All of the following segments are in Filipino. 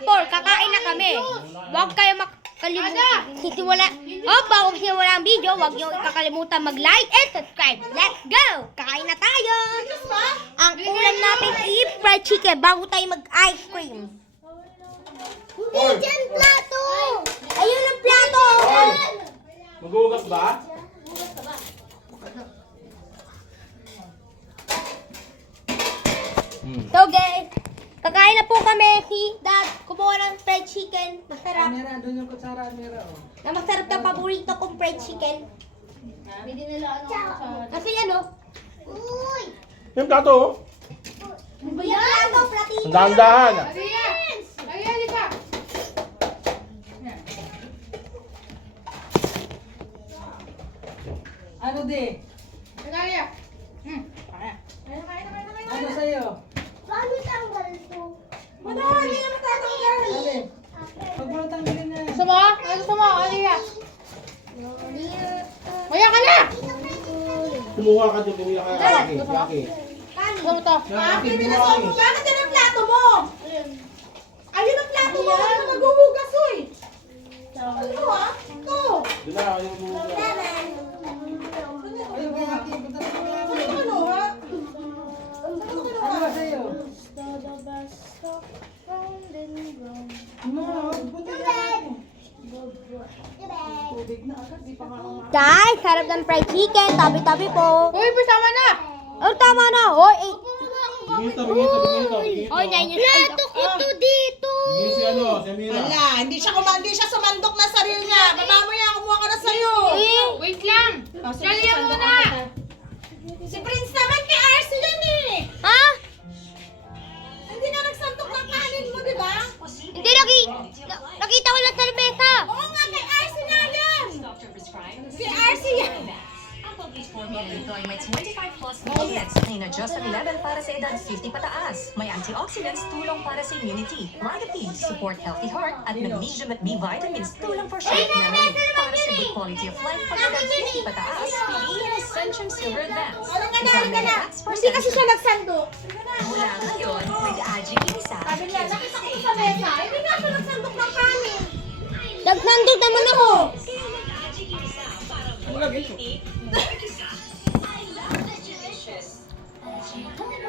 4, kakain na kami. Huwag kayo makalimutan. Bago simula ang video, huwag niyo kakalimutan mag-like and subscribe. Let's go! Kakain na tayo! Ang ulam natin is fried chicken bago tayo mag-ice cream. Hindi dyan plato! Ayun ang plato! Maghugas ba? So guys, kakain na po kami. Si Dad, kumuha ng fried chicken. Masarap. Mira, doon yung kutsara, Mira. Na masarap na paborito kong fried chicken. Hindi nila Kasi ano? Uy! Yung plato, oh. Yung plato, platito. Ang dahan-dahan. Maria! Maria, halika! Ano di? Maria! Ano sa'yo? Paano tanggal to? Madali na matatanggal. Alin? Huwag mo lang tanggalin na. Gusto mo? Ano gusto mo, Maria? Maya ka na! Kumuha ka doon, kumuha ka. Laki, laki. Gusto mo to? Laki, kumuha ka. Bakit yan ang plato mo? Ayun ang plato mo. Ano ka maghuhugas, oy? Ito ah. Ito. Doon na, yung kumuha. Ayun kaya akin. Punta sa mga ano ha? Ano ba sa'yo? Punta na. Tubig na agad. Di pa nga ako Guys, sarap ng fried chicken. Tabi-tabi po. Uy, pisama na! Oh, tama na. Hoy, Bingito, bingito, bingito, bingito. Hoy, plato ko to dito. Bingito si ano, si Mira. Wala, hindi siya sumandok na sarili niya. Baba mo yan, kumuha ka na sa'yo. Wait lang! Dali yan muna! Si Prince naman kay RC yan eh. Ha? Hindi na nagsandok ng kanin mo, di ba? Hindi nakita ko lang sa mesa. Oo nga, kay RC nga yan. Si RC yan. Complete formula nito ay may 25 plus nutrients na in-adjust ang level para sa edad 50 pataas. May antioxidants tulong para sa immunity. Riboflavin support healthy heart at magnesium at B vitamins tulong for sharp memory. Para sa good quality of life pag edad 50 pataas, piliin ang Centrum Silver Advance. Ano nga na, halika na. Hindi kasi siya nagsandok. Mula ngayon, with Aging Isa, Sabi niya, nakita ko sa mesa. Hindi nga siya nagsandok ng kanin. Nagsandok naman ako.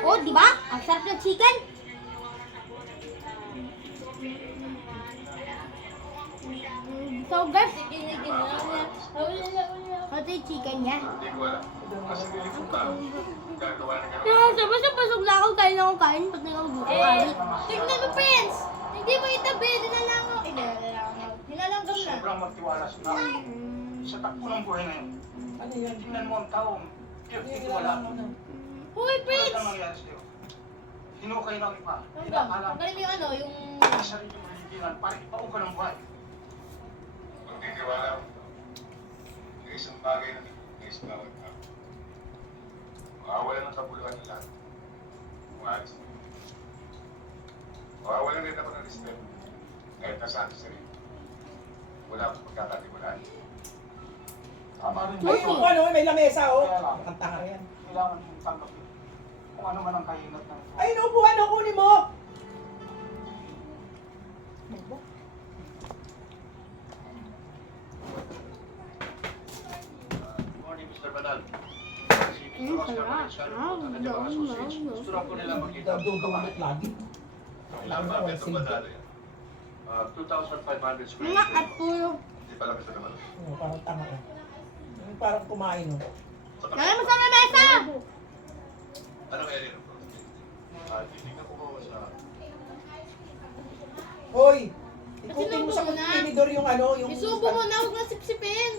Oh, di ba? Ang sarap ng chicken. So guys, ito yung chicken niya. Basta pasok na ako, kain na ako kain. Pag nakabukain. Tignan mo, Prince! Hindi mo itabi, dinalangaw. Nilalanggam na. Sobrang magtiwala sa takbo ng buhay na yun. Ano yan? Tingnan mo ang taong titiwala. Hoy, Ano Prince! ang nangyari sa'yo? Hinukay ng iba. Ano ba? Pinakala Tanggalin mo yung ano, yung... sa sarili mong hiliginan para ipaong ka ng buhay. Magtitiwala ko. Yung isang bagay na nais bawat tao. Makawalan ng kabuluhan ng lahat. Umalis. Makawalan rin ako ng respeto. Kahit nasa ating sarili. Wala akong pagkakatiwalaan. Tama rin. Ay, kung ano, may lamesa oh. Kaya lang, Kanta ka yan. kailangan mong tanggapin kung ano man ang kahinat ng ito. Ay, inuupuan ako kunin mo. Good morning, Mr. Banal. Si Mr. Oscar Valenciano po, taga Jabang Associates. Gusto lang po nila makita ang Dudumit lagi. Ilang ba beto ba dali yan? 2,500 square Mga feet. at puyo. Hindi pala kasi naman. Oh, parang tanga ka. Yung parang kumain oh. Kaya mo sa mesa! Ano kaya rin? Titignan ko ba sa... Hoy! Ikutin mo sa Isubo mo na. tinidor yung ano, yung... Isubo mo na, huwag na sipsipin!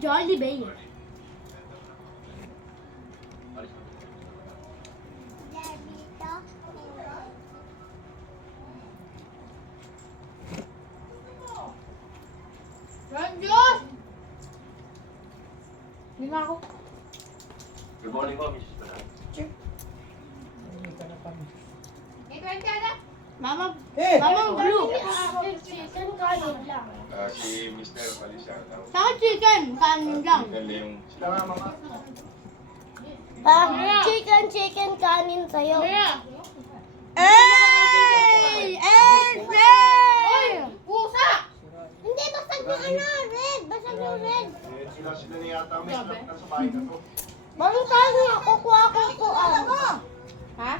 Jollibee. Diyos! Hindi na ako. Good morning po, Mrs. Banal. Hindi ka na pa. May 20 na. Mama, Eh! Mama blue. Chicken kanin lang. Si Mr. Feliciano. Sa akin chicken, kanin lang. Galing yung... Sila nga mga... Chicken kanin sa'yo. Hey! Hey! Pusa! Hindi, basag yung ano, red. Basag yung red. Sila ni yata may snap na sa bahay na to. Balik tayo nga, kukuha ko po. Ha?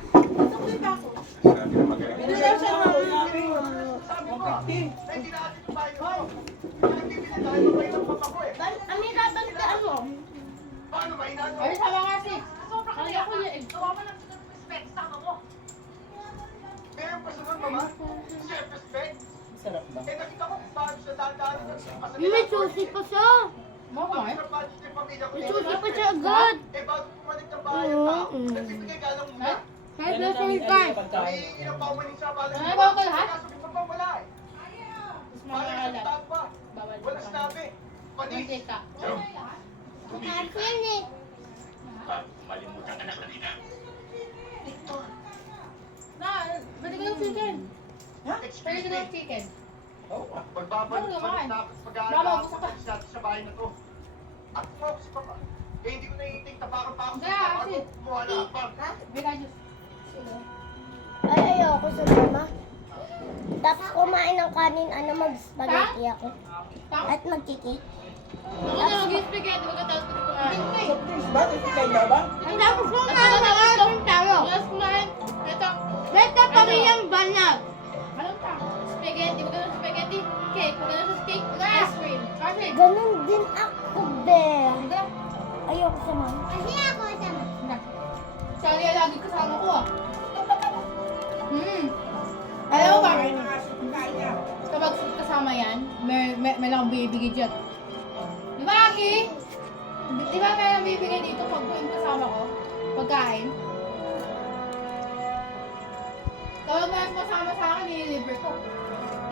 Sabi na magaling. Hindi daw siya Hindi na atin yung bahay na to. Nagbibili tayo ng bahay ng papa ko eh. Ami, babantaan mo. Paano ba inano? Ay, sama nga si. Sobra ka niya. Gawa mo lang sa respect sa mo. Meron pa sa mama? Self-respect? Sarap ba? Eh nakita ko kung paano siya daan-daan sa May susi pa siya. Mama, yung pamilya ko May dito. susi pa siya agad. Eh bago pumalit ng bahay ang tao, nagbibigay ka lang muna. Kahit na sa ikan. Ay, ilang paumanin sa balang Ay, bawal ka lahat? Kaso may wala eh. Parang sa tao pa. Wala sinabi. Panis. Yan eh. Malimutan ka na kanina. Pwede ka ng chicken. Excuse me. chicken. Oo. Magbabalik Ano, balik kumain? na ako sa pag-aaral Mama, ako gusto ka? sa bahay na to. At kung ako si Papa, eh hindi ko naiinting tapakan pa ako sa Kaya, papa ko. kasi- Kumuha na pa. May kajus. Ay, ayoko sa mama. Tapos kumain ng kanin, ano, mag-spaghetti ako. At mag-cake. Ako na mag-spaghetti, magkatapos ko kumain. Sa please ba? Titigay na ba? Ang tapos ko nga, nakakasin tayo. Yes, kumain. Ito. Ito pamilyang banag. Anong ta? Spaghetti, magkatapos spaghetti. Cake, magkatapos cake. Ice cream. Ice Ganun din ako, be. Ayoko sa mama. Kasi ako sa mama. Sali lagi kasama ko ah. Alam mo ba? Kapag kasama yan, may lang bibigay dyan. Di ba, Aki? Di ba may lang bibigay dito pag yung kasama ko? Pagkain? Kapag may kasama sa akin, nililibre ko.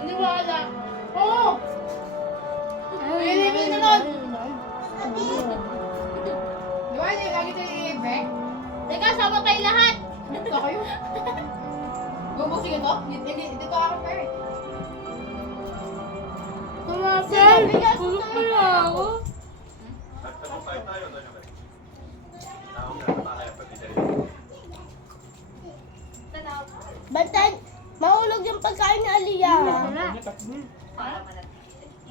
Hindi mo wala. Oo! Nililibre na nun! Di ba, hindi lagi tayo nililibre? Teka, sama tayo lahat! Ito kayo? Bubuksin ito? Dito ako pare. Tumagal! Bubuksin ako. Nagtagumpay tayo, no? Tao na sa bahay ang pamilya. Bantan, mahulog yung pagkain ni Aliyah.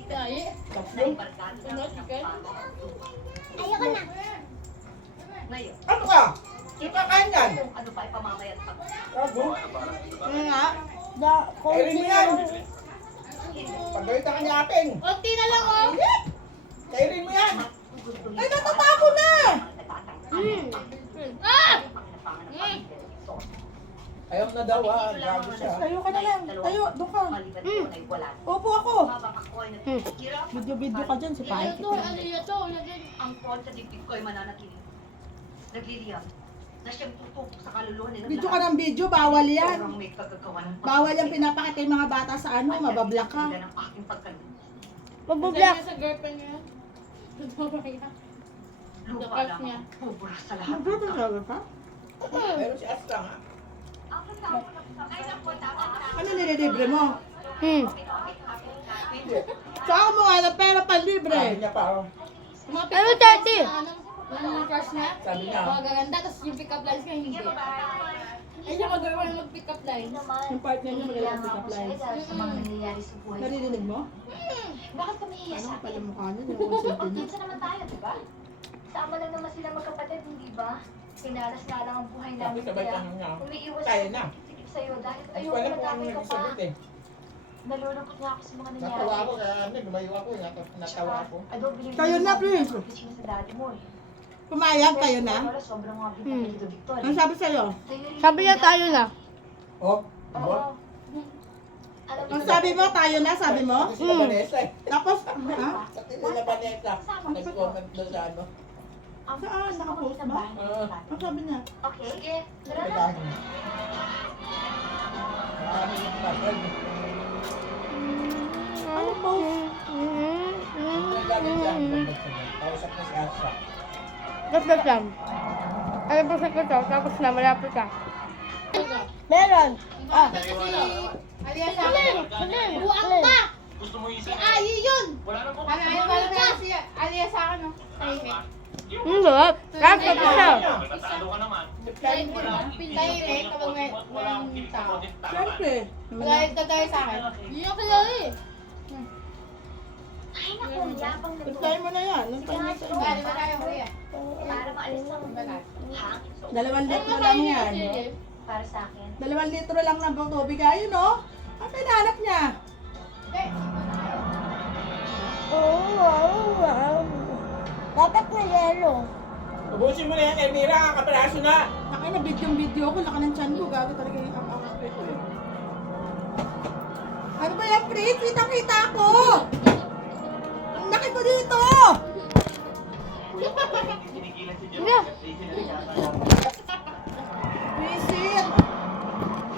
Tayo. Ayoko na. Ano ka? Yung kakain yan? Ano pa ipamamayat pa? Bago? Ano nga? Kairin mo yan. Pagalitan ka niya atin. Unti na lang oh. Kairin mo yan. Ay, natatako na! Ah! Ayaw na daw ah. Gago siya. Tayo ka na lang. Tayo, doon ka. Opo ako. Video-video ka dyan si Pai. Ito, ano yun ito? Ang phone sa dibdib ko ay mananatili. Nagliliyam na siyang tutok sa kaluluwa nila. Video ka ng video, bawal yan. Sobrang may kagagawa ng Bawal yung pinapakita yung mga bata sa ano, mabablock ka. ng aking pagkaluluwa. Magbublock. Sa girlfriend niya. Lupa Dapat lang niya. ang pubura sa lahat. Magpapagawa ka? Pero si Asta nga. Ano nililibre mo? Saan mo nga na pera pa libre? Sabi niya pa oh. Ano, Tati? Yung crush niya? Sabi niya. Magaganda, tapos yung pick-up lines niya hindi. Ay, siya magawa ng mag-pick-up lines. Yung partner niya magalang pick up lines. Sa mga nangyayari sa buhay. Naririnig mo? Bakit kami iiyak Ano sa ka pala atin? mukha nun? Yung konsente niya. Magkinsa naman tayo, di ba? Sama lang naman sila magkapatid, hindi ba? Pinalas nga lang ang buhay namin Tapos sabay kaya tanong niya. umiiwas Tayo ako na. pagtitikip sa'yo dahil Hindi ayoko ko alam kung ano madamay ka pa. nagsagot eh. Nalulungkot nga ako sa mga nangyari. Natawa ako, lumayo ako, natawa ako. I don't believe Kayo na, please. Kasi sa daddy mo eh. Pumayag kayo na? Wala, sobrang mga pinapalito Victor. Ano sabi sa'yo? Sabi niya tayo na. Oh, Oo. Alam mo, ang sabi mo, tayo na, sabi mo? Sila Vanessa eh. Tapos, ha? Sila Vanessa. Nag-comment doon sa ano. ang Saan? Nakapost sa ba? bahay ng tatay. Ang sabi niya? Okay, sige. Tara na. Marami yung pasal. Ano post? Nagalit siya. Kausap na si Asa. Lapit lang. Alam mo sa ko to, tapos na malapit ka. Meron. Ah. Alias sa akin. Buwang ka. Gusto mo Si isip? Ayi yun. Wala na po. Ano si Alias sa akin, no? Tahimik. Sarap. Sarap sa puso. Matalo ka naman. Tahimik kapag may tao. Siyempre. Wala yung tatay sa akin. Hindi ako kilala eh. Ay, naku, yapang na Reply mo na yan. Bali ba tayo, kuya? Para maalis lang. Balat. 2 litro lang yan. Para sa akin. 2 litro lang ng tubig. Ayun o. Ang pinanap niya. Wow. Dapat na yelo. Ubusin mo na yan, Elmira. Kapalaso na. Nakay na video ko. Laka ng chan ko. Gago talaga yung ang ko eh. Ano ba yan, Fritz? Kita-kita ko. Ang laki ko dito. Visit.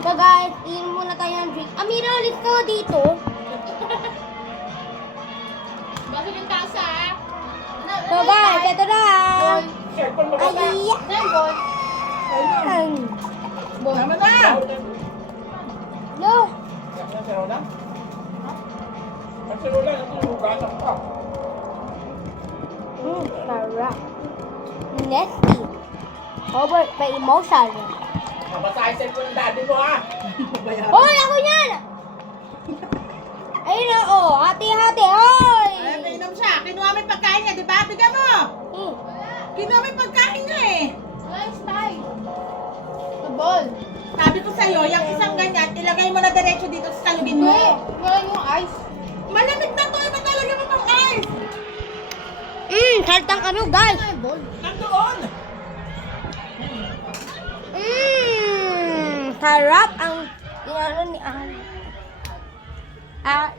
So guys, inom muna tayo ng drink. Amira, ulit ka nga dito. Bakit yung tasa, ah? So guys, ito na. Cellphone mo ba? Ay, Nalbon. Tama na. no. Sino na? Ang celular, ito yung hugasan ko. Sarap. Nasty. Over pa emotion. Mabasahin cellphone ng daddy mo, ha? Hoy, ako yan! Ayun na, oh. Hati-hati, hoy! Ay, nainom siya. Kinuha mo yung pagkain niya, di ba? Bigyan mo. Hmm. Kinuha mo yung pagkain niya eh. Nice time. Tabol. Sabi ko sa'yo, yung isang ganyan, ilagay mo na diretso dito sa salubin mo. Wala yung ice. Malamig na to, iba talaga mo pang ice. Saltang ano, guys? Nandoon! Sarap ang inano ni Ay.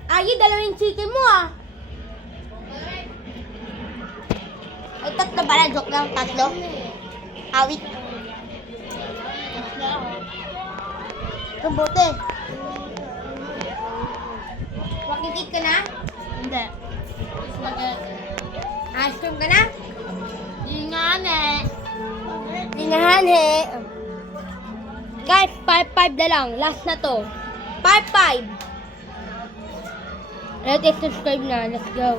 Ay, dalawang chicken mo ah. Ay, tatlo pala. Joke lang, tatlo. Awit. Mabuti. Makikit ka na? Hindi. Ice cream ka na? Ingane. Guys, 5-5 na lang. Last na to. 5-5. Let's subscribe na. Let's go.